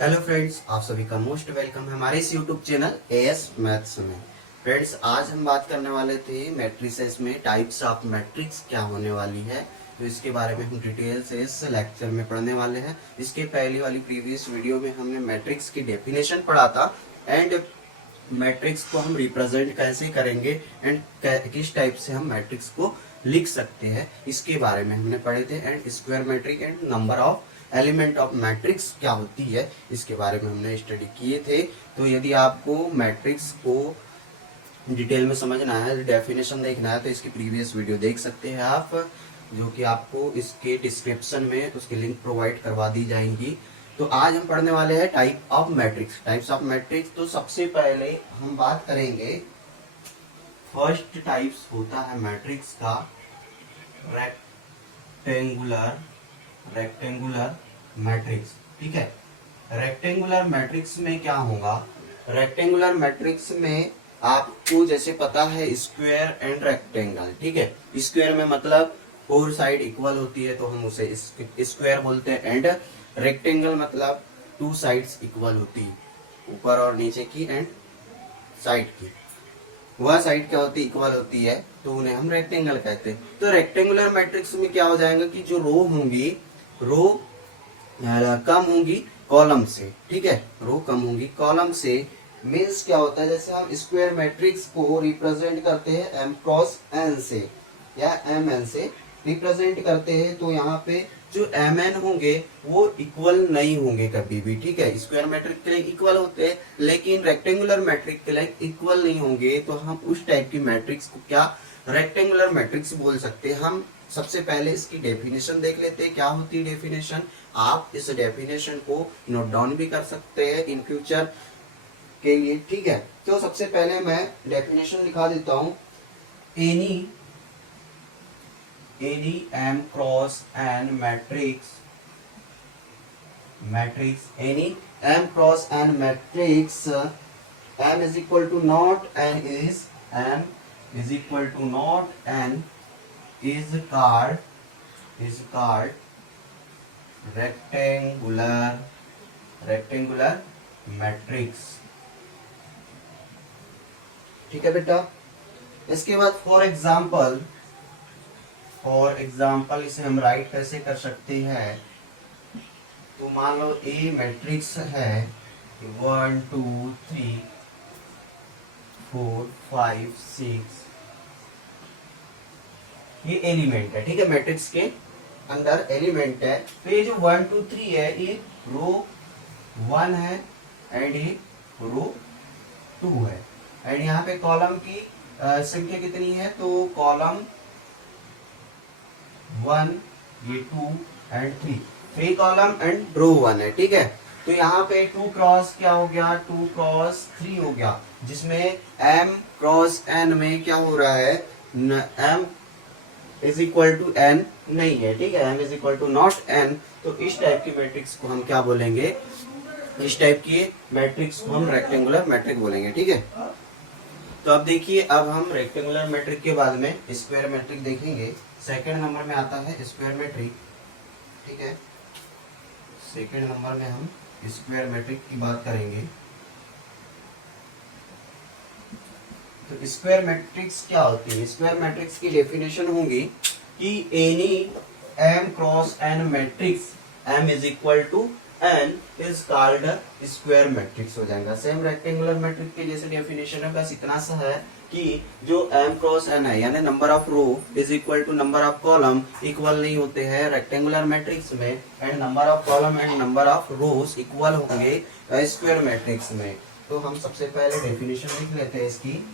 Hello friends, आप सभी का मोस्ट वेलकम है हमारे इस यूट्यूब चैनल एएस मैथ्स में। फ्रेंड्स, आज हम बात करने वाले थे मैट्रिसेस में टाइप्स ऑफ मैट्रिक्स क्या होने वाली है, तो इसके बारे में हम डिटेल से इस लेक्चर में पढ़ने वाले हैं। इसके पहली वाली प्रीवियस वीडियो में हमने मैट्रिक्स की डेफिनेशन पढ़ा था एंड मैट्रिक्स को हम रिप्रेजेंट कैसे करेंगे एंड किस टाइप से हम मैट्रिक्स को लिख सकते हैं, इसके बारे में हमने पढ़े थे। And square matrix and number of element of matrix क्या होती है, इसके बारे में हमने स्टडी किए थे। तो यदि आपको मैट्रिक्स को डिटेल में समझना है, डेफिनेशन देखना है, तो इसकी प्रीवियस वीडियो देख सकते हैं आप, जो कि आपको इसके डिस्क्रिप्शन में उसकी लिंक प्रोवाइड करवा दी जाएंगी। तो आज हम पढ़ने वाले हैं type of matrix, types of matrix. तो सबसे पहले हम बात करेंगे, फर्स्ट टाइप्स होता है मैट्रिक्स का रेक्टेंगुलर मैट्रिक्स। ठीक है, रेक्टेंगुलर मैट्रिक्स में क्या होगा, रेक्टेंगुलर मैट्रिक्स में आपको जैसे पता है स्क्वायर एंड रेक्टेंगल। ठीक है, स्क्वायर में मतलब 4 साइड इक्वल होती है तो हम उसे स्क्वायर बोलते हैं, एंड रेक्टेंगल मतलब 2 साइड्स इक्वल होती है, ऊपर और नीचे की एंड साइड की। वह साइड क्या होती है, इक्वल होती है, तो उन्हें हम रेक्टेंगल कहते हैं। तो रेक्टेंगुलर मैट्रिक्स में क्या हो जाएगा कि जो रो होंगी, रो कम होंगी कॉलम से। ठीक है, रो कम होंगी कॉलम से मीन्स क्या होता है, जैसे हम स्क्वायर मैट्रिक्स को रिप्रेजेंट करते हैं m क्रॉस n से या mn से रिप्रेजेंट करते हैं, तो यहाँ पे जो mn होंगे वो इक्वल नहीं होंगे कभी भी। ठीक है, स्क्वायर मैट्रिक के लिए इक्वल होते हैं लेकिन रेक्टेंगुलर मैट्रिक के लिए इक्वल नहीं होंगे, तो हम उस टाइप की मैट्रिक्स को क्या रेक्टेंगुलर मैट्रिक्स बोल सकते हैं। हम सबसे पहले इसकी डेफिनेशन देख लेते हैं, क्या होती है डेफिनेशन। आप इस डेफिनेशन को नोट डाउन भी कर सकते हैं इन फ्यूचर के लिए। ठीक है, तो सबसे पहले मैं डेफिनेशन लिखा देता हूं। Any m cross n matrix any m cross n matrix m is equal to not n is called rectangular matrix. ठीक है बेटा, इसके बाद फॉर एग्जाम्पल इसे हम राइट कैसे कर सकते हैं। तो मान लो ए मैट्रिक्स है 1 2 3 4 5 6, ये एलिमेंट है। ठीक है, मैट्रिक्स के अंदर एलिमेंट है। तो ये जो 1 2 3 है ये रो 1 है एंड ये रो 2 है, एंड यहाँ पे कॉलम की संख्या कितनी है, तो कॉलम 1 ये 2 एंड 3, 3 कॉलम एंड रो 1 है। ठीक है, तो यहाँ पे 2 क्रॉस क्या हो गया, 2 क्रॉस 3 हो गया, जिसमें m क्रॉस n में क्या हो रहा है, m is equal to n नहीं है। ठीक है, m is equal to not n, तो इस टाइप की मैट्रिक्स को हम क्या बोलेंगे, इस टाइप की मैट्रिक्स को हम रेक्टेंगुलर मैट्रिक बोलेंगे। ठीक है, तो अब देखिए, अब हम रेक्टेंगुलर मैट्रिक के बाद में स्क्वायर मैट्रिक देखेंगे। सेकंड नंबर में आता है स्क्वायर मैट्रिक। ठीक है, सेकंड नंबर में हम स्क्वायर मैट्रिक की बात करेंगे। तो स्क्वायर मैट्रिक्स क्या होती है, स्क्वायर मैट्रिक्स की डेफिनेशन होगी कि any m cross n matrix m is equal to n is called square matrix हो जाएगा। सेम रेक्टेंगुलर मैट्रिक के जैसे डेफिनेशन है, बस इतना सा है कि जो m क्रॉस n है यानी number of row is equal to number of column equal नहीं होते हैं रेक्टेंगुलर मैट्रिक्स में, and number of column and number of rows equal होंगे स्क्वायर मैट्रिक्स में। तो हम सबसे पहले डेफिनेशन लिख लेते हैं इसकी।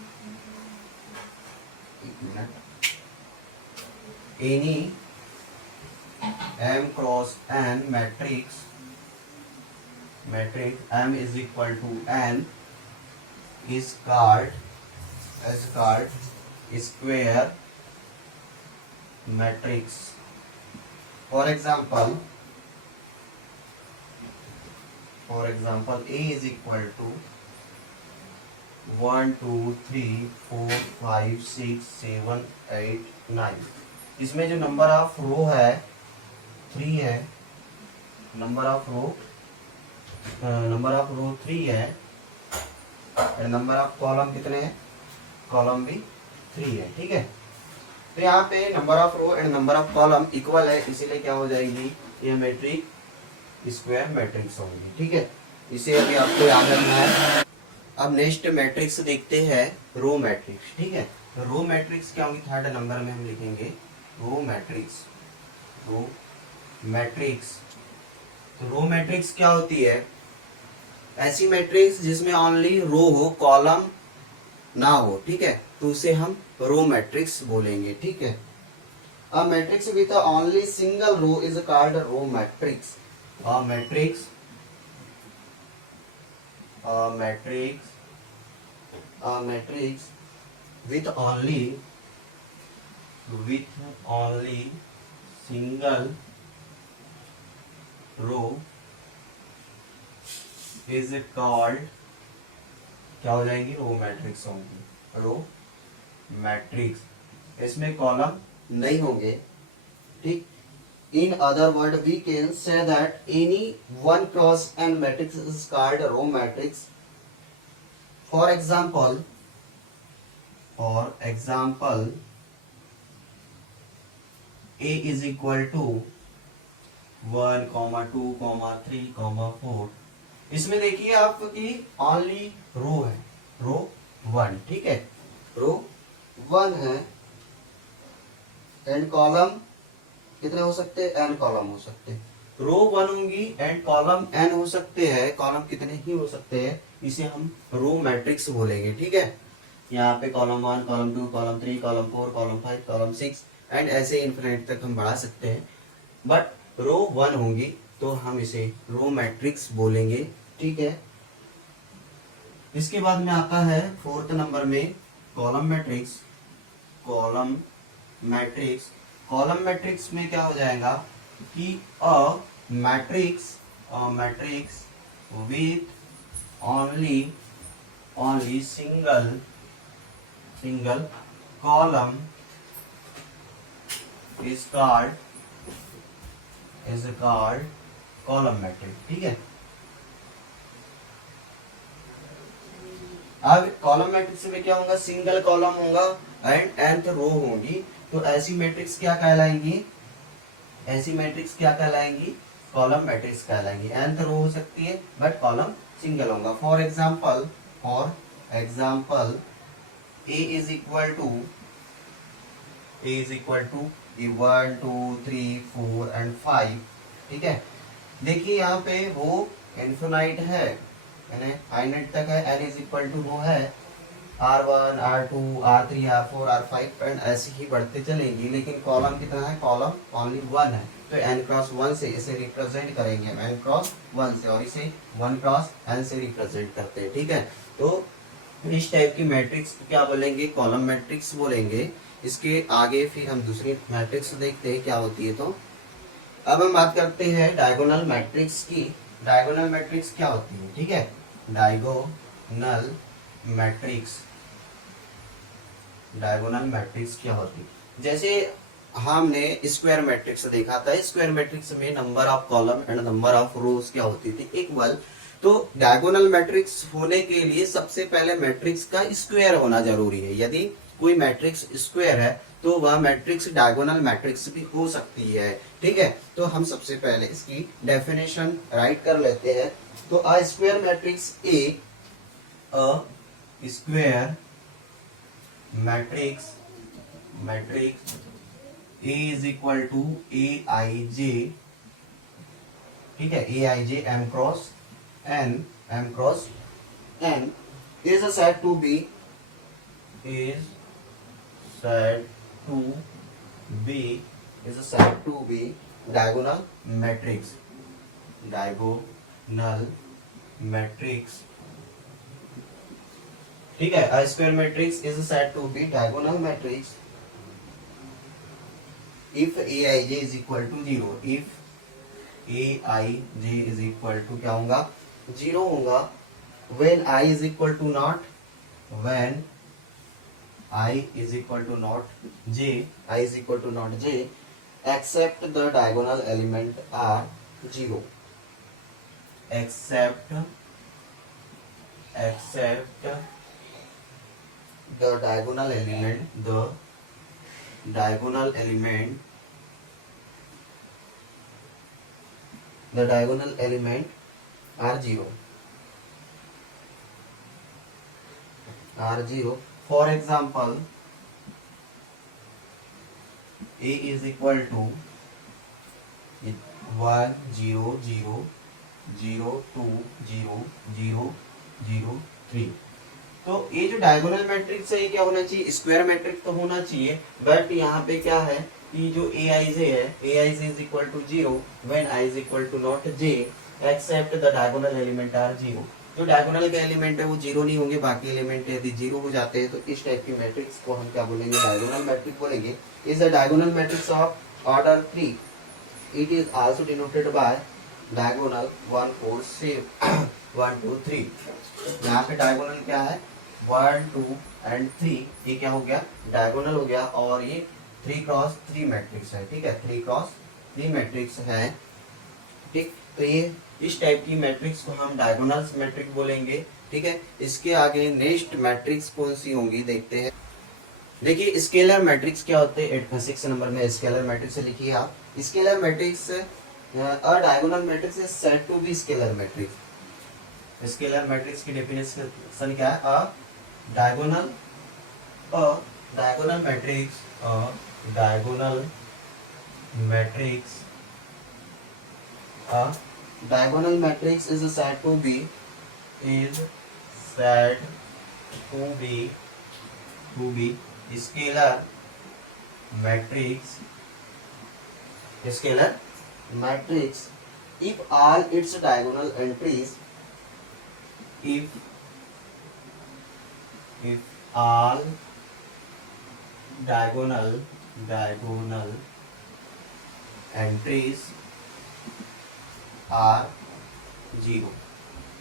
Any m cross n matrix m is equal to n is called square matrix. For example A is equal to 1 2 3 4 5 6 7 8 9, इसमें जो नंबर ऑफ रो है 3 है, number of row number of row 3 है एंड नंबर ऑफ कॉलम कितने हैं, column भी 3 है, ठीक है। तो यहाँ पे number of row and number of column equal है, इसीलिए क्या हो जाएगी, ये मैट्रिक्स स्क्वायर मैट्रिक्स होगी, ठीक है। इसे अभी आपको याद रखना है। अब नेक्स्ट मैट्रिक्स देखते हैं, रो मैट्रिक्स, ठीक है। रो मैट्रिक्स क्या होगी, थर्ड नंबर में हम लिखेंगे रो मैट्रिक्स। रो मैट्रिक्स, तो रो मैट्रिक्स क्या होती है, ऐसी मैट्रिक्स जिसमें ओनली रो हो, कॉलम ना हो, ठीक है, तो उसे हम रो मैट्रिक्स बोलेंगे, ठीक है। A matrix with only single row is called row matrix. A matrix, a matrix, a matrix with only single row is called, क्या हो जाएगी, रो मैट्रिक्स होंगी, रो मैट्रिक्स। इसमें कॉलम नहीं होंगे, ठीक। In other word we can say that any one cross n matrix is called row matrix. For example, A is equal to 1, 2, 3, 4। इसमें देखिए आपकी ओनली रो है, रो 1, ठीक है, रो 1 है एंड कॉलम कितने हो सकते हैं, n कॉलम हो सकते हैं। रो 1 होंगी एंड कॉलम n हो सकते हैं, कॉलम कितने ही हो सकते हैं, इसे हम रो मैट्रिक्स बोलेंगे, ठीक है। यहाँ पे column 1, column 2, column 3, column 4, column 5, column 6 and ऐसे इन्फिनिट तक हम बढ़ा सकते हैं, बट रो 1 होंगी तो हम इसे रो मैट्रिक्स बोलेंगे, ठीक है। इसके बाद में आता है फोर्थ नंबर में column matrix. Column matrix, column matrix में क्या हो जाएगा कि अ matrix with only single column is called column matrix, ठीक है। अब कॉलम मैट्रिक्स में क्या होगा, सिंगल कॉलम होगा एंड nth रो होगी, तो ऐसी मैट्रिक्स क्या कहलाएंगी, ऐसी मैट्रिक्स क्या कहलाएंगी, कॉलम मैट्रिक्स कहलाएंगी। nth रो हो सकती है बट कॉलम सिंगल होगा। For example A is equal to 1, 2, 3, 4 and 5, ठीक है। देखिए यहाँ पे रो इन्फिनाइट है, यानी फाइनाइट तक है, n इज इक्वल टू रो है R1, R2, R3, R4, R5 and ऐसे ही बढ़ते चलेंगी, लेकिन कॉलम कितना है, कॉलम ओनली 1 है, तो n क्रॉस 1 से इसे रिप्रेजेंट करेंगे, n क्रॉस 1 से, और इसे 1 क्रॉस n से रिप्रेजेंट करते हैं, ठीक है। तो इस टाइप की मैट्रिक्स क्या बोलेंगे, कॉलम मैट्रिक्स बोलेंगे। इसके आगे फिर हम दूसरी मैट्रिक्स देखते हैं क्या होती है। तो अब हम बात करते हैं डायगोनल मैट्रिक्स की। डायगोनल मैट्रिक्स क्या होती है, ठीक है, डायगोनल मैट्रिक्स, डायगोनल मैट्रिक्स क्या होती है, जैसे हमने स्क्वायर मैट्रिक्स देखा था, स्क्वायर मैट्रिक्स में number of column and number of रोज क्या होती थी, इक्वल। तो डायगोनल मैट्रिक्स होने के लिए सबसे पहले मैट्रिक्स का स्क्वायर होना जरूरी है। यदि कोई मैट्रिक्स स्क्वायर है तो वह मैट्रिक्स डायगोनल मैट्रिक्स भी हो सकती है, ठीक है। तो हम सबसे पहले इसकी डेफिनेशन राइट कर लेते हैं। तो a square matrix A, a square matrix A is equal to a i j, ठीक है, a i j m cross n is said to be diagonal matrix, ठीक है। a square matrix is said to be diagonal matrix if aij is equal to 0, if aij is equal to क्या होगा, 0 होगा। when I is equal to not, when I is equal to not j, I is equal to not j, except the diagonal element are 0, except the diagonal element are zero for example A is equal to 1 0 0 0 2 0 0 0 3। तो ये जो diagonal matrix है ये क्या होना चाहिए, square matrix तो होना चाहिए, बट यहाँ पे क्या है कि जो aij है, aij is equal to 0 when I is equal to not j except the diagonal element are 0। जो डायगोनल के एलिमेंट है वो जीरो नहीं होंगे, बाकी एलिमेंट यदि जीरो हो जाते हैं तो इस टाइप की मैट्रिक्स को हम क्या बोलेंगे, डायगोनल मैट्रिक्स बोलेंगे। Is the diagonal matrix of order 3, it is also denoted by diagonal 1 4 6 1 2 3। यहाँ पे डायगोनल क्या है 1 2 एंड 3, ये क्या हो गया डायगोनल हो गया, और ये 3 क्रॉस 3 मैट्रिक्स है, ठीक है 3 क्रॉस 3 मैट्रिक्स है, ठीक। तो ये इस टाइप की मैट्रिक्स को हम डायगोनल मैट्रिक्स बोलेंगे, ठीक है। इसके आगे नेक्स्ट मैट्रिक्स कौन सी होंगी देखते हैं। देखिए स्केलर मैट्रिक्स क्या होते हैं, 6 नंबर में स्केलर मैट्रिक्स लिखिए आप। Scalar matrix a diagonal matrix is said to be scalar matrix. Scalar matrix की डेफिनेशन क्या है, a diagonal matrix diagonal matrix is said to be scalar matrix if all its diagonal entries all diagonal entries are zero.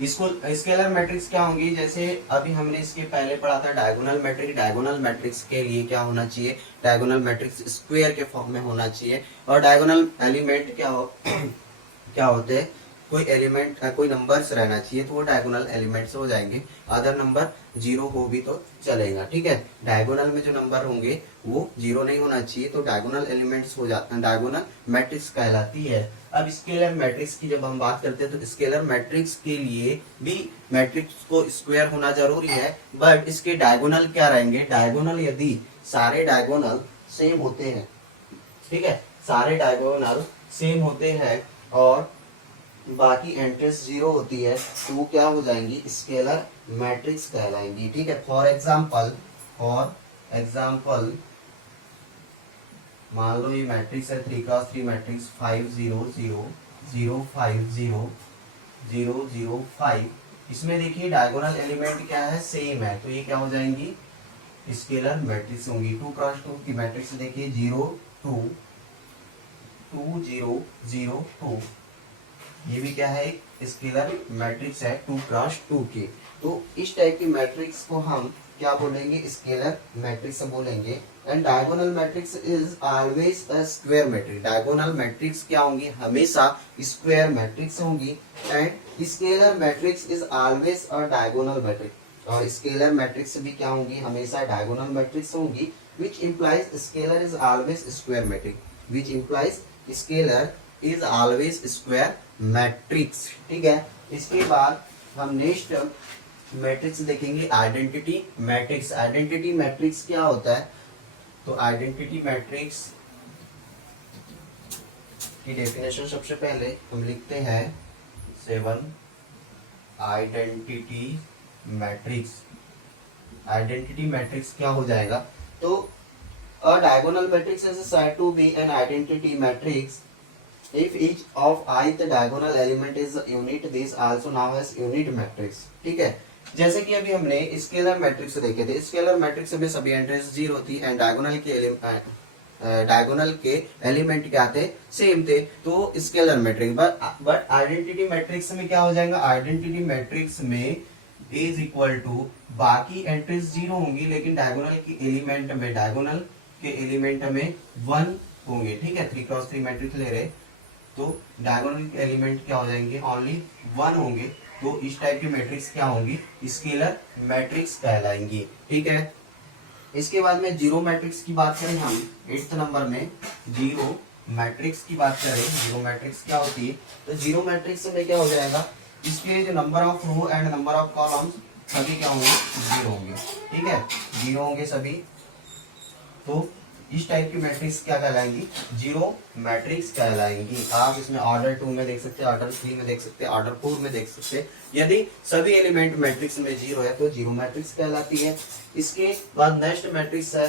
इसको scalar matrix क्या होंगी, जैसे अभी हमने इसके पहले पढ़ा था डायगोनल मैट्रिक्स। डायगोनल मैट्रिक्स के लिए क्या होना चाहिए, डायगोनल मैट्रिक्स स्क्वायर के फॉर्म में होना चाहिए, और डायगोनल एलिमेंट क्या होते हैं, कोई एलिमेंट कोई नंबर्स रहना चाहिए तो वो डायगोनल एलिमेंट्स हो जाएंगे, अदर नंबर जीरो हो भी तो चलेगा, ठीक है। डायगोनल में जो नंबर होंगे वो जीरो नहीं होना चाहिए, तो डायगोनल एलिमेंट्स हो जाते हैं, डायगोनल मैट्रिक्स कहलाती है। अब स्केलर मैट्रिक्स की जब हम बात करते हैं तो स्केलर मैट्रिक्स के लिए भी मैट्रिक्स को स्क्वायर होना जरूरी है, बट इसके डायगोनल क्या रहेंगे, डायगोनल यदि सारे डायगोनल सेम होते हैं, ठीक है, सारे डायगोनल सेम होते हैं और बाकी एंट्रीज जीरो होती है तो वो क्या हो जाएंगी, स्केलर मैट्रिक्स कहलाएंगी, ठीक है। फॉर एग्जाम्पल मान लो ये मैट्रिक्स है 3 क्रॉस 3 मैट्रिक्स 5 0 0 0 5 0 0 0 5। इसमें देखिए डायगोनल एलिमेंट क्या है, सेम है, तो ये क्या हो जाएंगी, स्केलर मैट्रिक्स होंगी। 2 क्रॉस 2 की मैट्रिक्स देखिए 0 2 2 0 0 2, ये भी क्या है एक स्केलर मैट्रिक्स है 2 क्रॉस 2 की। तो इस टाइप की मैट्रिक्स को हम क्या बोलेंगे, स्केलर मैट्रिक्स बोलेंगे। And diagonal matrix is always a square matrix. Diagonal matrix क्या होंगी, हमेशा स्क्वायर मैट्रिक्स होंगी। And scalar matrix is always a diagonal matrix, और स्केलर मैट्रिक्स भी क्या होंगी, हमेशा डायगोनल मैट्रिक्स होंगी, which implies scalar is always square matrix, which implies scalar is always square matrix, ठीक है। इसके बाद हम नेक्स्ट मैट्रिक्स देखेंगे आइडेंटिटी मैट्रिक्स। आइडेंटिटी मैट्रिक्स क्या होता है, तो आइडेंटिटी मैट्रिक्स की डेफिनेशन सबसे पहले हम लिखते हैं 7 आइडेंटिटी मैट्रिक्स। आइडेंटिटी मैट्रिक्स क्या हो जाएगा, तो a diagonal matrix is said to be an identity matrix if each of ith diagonal element is a unit, this also known as unit matrix, ठीक है। जैसे कि अभी हमने स्केलर मैट्रिक्स देखे थे, स्केलर मैट्रिक्स में सभी एंट्रीज जीरो थी एंड डायगोनल के एलिमेंट क्या थे, सेम थे, तो scalar matrix. But identity matrix में क्या हो जाएगा, आइडेंटिटी मैट्रिक्स में इज इक्वल टू बाकी एंट्रीज जीरो होंगी लेकिन डायगोनल के एलिमेंट में 1 होंगे, ठीक है। 3 क्रॉस 3 मैट्रिक्स ले रहे तो डायगोनल के एलिमेंट क्या हो जाएंगे, ओनली 1 होंगे। तो इस टाइप की मैट्रिक्स क्या होंगी, स्केलर मैट्रिक्स कहलाएंगी। ठीक है, इसके बाद में जीरो मैट्रिक्स की बात करें हम 8th नंबर में, जीरो मैट्रिक्स की बात करें, जीरो मैट्रिक्स क्या होती है, तो जीरो मैट्रिक्स में क्या हो जाएगा, इसके जो number of row and number of columns सभी क्या होंगे, जीरो होंगे। ठीक है, जीरो होंगे सभी। तो इस टाइप की मैट्रिक्स क्या कहलाएंगी, जीरो मैट्रिक्स कहलाएंगी। आप इसमें ऑर्डर 2 में देख सकते हैं, ऑर्डर 3 में देख सकते हैं, ऑर्डर 4 में देख सकते हैं। यदि सभी एलिमेंट मैट्रिक्स में जीरो है तो जीरो मैट्रिक्स कहलाती है। इसके बाद नेक्स्ट मैट्रिक्स है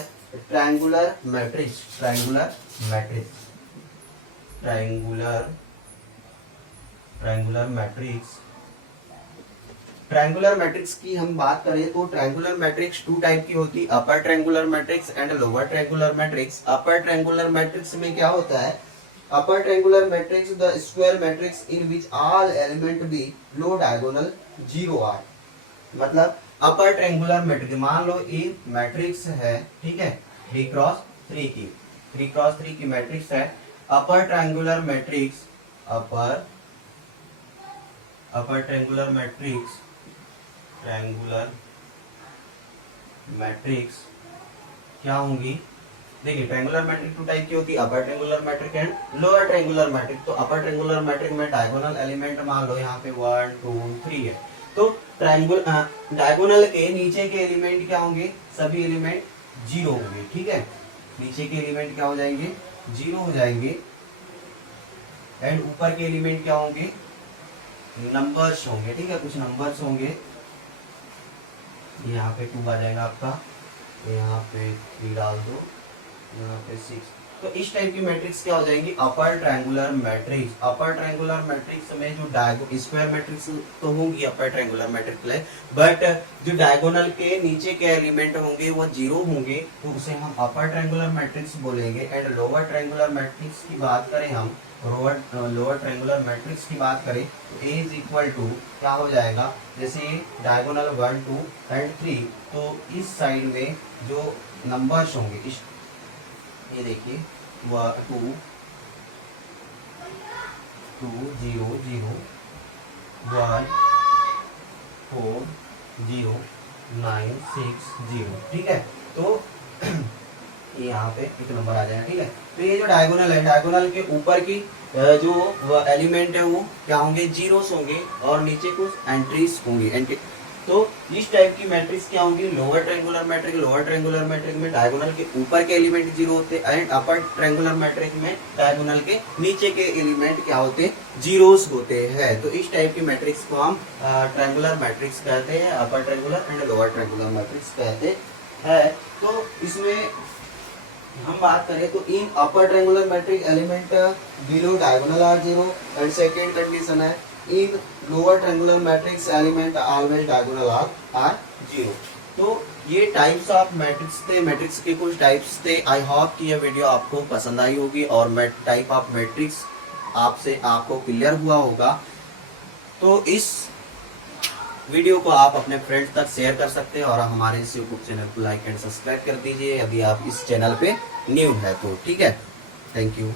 triangular matrix, triangular matrix, triangular matrix. Triangular matrix की हम बात करें तो ट्रायंगुलर मैट्रिक्स 2 टाइप की होती है, upper triangular matrix and lower triangular matrix. Upper triangular matrix में क्या होता है, upper triangular matrix the square matrix in which all element below diagonal zero are. मतलब अपर ट्रायंगुलर मैट्रिक्स, मान लो ये मैट्रिक्स है, ठीक है, 3x3 की, 3x3 की मैट्रिक्स है। Upper triangular matrix, upper triangular matrix, triangular matrix क्या होंगी, देखिए ट्रायंगुलर मैट्रिक्स 2 टाइप की होती है, upper triangular matrix and lower triangular matrix. तो अपर ट्रायंगुलर मैट्रिक्स में डायगोनल एलिमेंट मान लो यहाँ पे 1 2 3 है, तो डायगोनल के नीचे के एलिमेंट क्या होंगे, सभी एलिमेंट जीरो होंगे। ठीक है, नीचे के एलिमेंट क्या हो जाएंगे, जीरो हो जाएंगे, एंड ऊपर के एलिमेंट क्या होंगे, नंबर्स होंगे। ठीक है, कुछ नंबर्स होंगे, यहाँ पे 2 आ जाएगा आपका, यहाँ पे 3 डाल दो, यहाँ पे 6। तो इस टाइप की मैट्रिक्स क्या हो जाएंगी, अपर triangular matrix. Upper triangular matrix में जो स्क्वायर मैट्रिक्स तो होंगी अपर ट्रायंगुलर मैट्रिक्स में, बट जो डायगोनल के नीचे के एलिमेंट होंगे वो जीरो होंगे, तो उसे हम अपर ट्रायंगुलर मैट्रिक्स बोलेंगे। एंड लोअर ट्रायंगुलर मैट्रिक्स की बात करें हम, लोअर ट्रायंगुलर मैट्रिक्स की बात करें तो A इज इक्वल टू क्या हो जाएगा, जैसे डायगोनल 1 2 एंड 3, तो इस साइड में जो नंबर्स होंगे, इस ये देखिए 2 2 0 0 1 4 0 9 6 0। ठीक है, तो ये यहाँ पे एक नंबर आ जाएगा। ठीक है, तो ये जो डायगोनल है, डायगोनल के ऊपर की जो एलिमेंट है वो क्या होंगे, जीरोस होंगे, और नीचे कुछ एंट्रीज होंगी। तो इस टाइप की मैट्रिक्स क्या होंगी, lower triangular matrix. Lower triangular matrix में डायगोनल के ऊपर के एलिमेंट जीरो होते हैं, एंड अपर ट्रायंगुलर मैट्रिक्स में डायगोनल के नीचे के एलिमेंट क्या होते हैं, जीरोस होते हैं। तो इस टाइप की मैट्रिक्स को हम ट्रायंगुलर मैट्रिक्स कहते हैं, upper triangular and lower triangular matrix कहते हैं। तो इसमें हम बात करें तो in upper triangular matrix element below diagonal are zero, and second condition है in lower triangular matrix element always diagonal are zero. तो ये टाइप्स ऑफ मैट्रिक्स थे, मैट्रिक्स के कुछ टाइप्स थे। आई होप कि यह वीडियो आपको पसंद आई होगी और टाइप ऑफ मैट्रिक्स आपको क्लियर हुआ होगा। तो इस वीडियो को आप अपने फ्रेंड्स तक शेयर कर सकते हैं, और हमारे इस यूट्यूब चैनल को लाइक एंड सब्सक्राइब कर दीजिए यदि आप इस चैनल पे न्यू है तो। ठीक है, थैंक यू।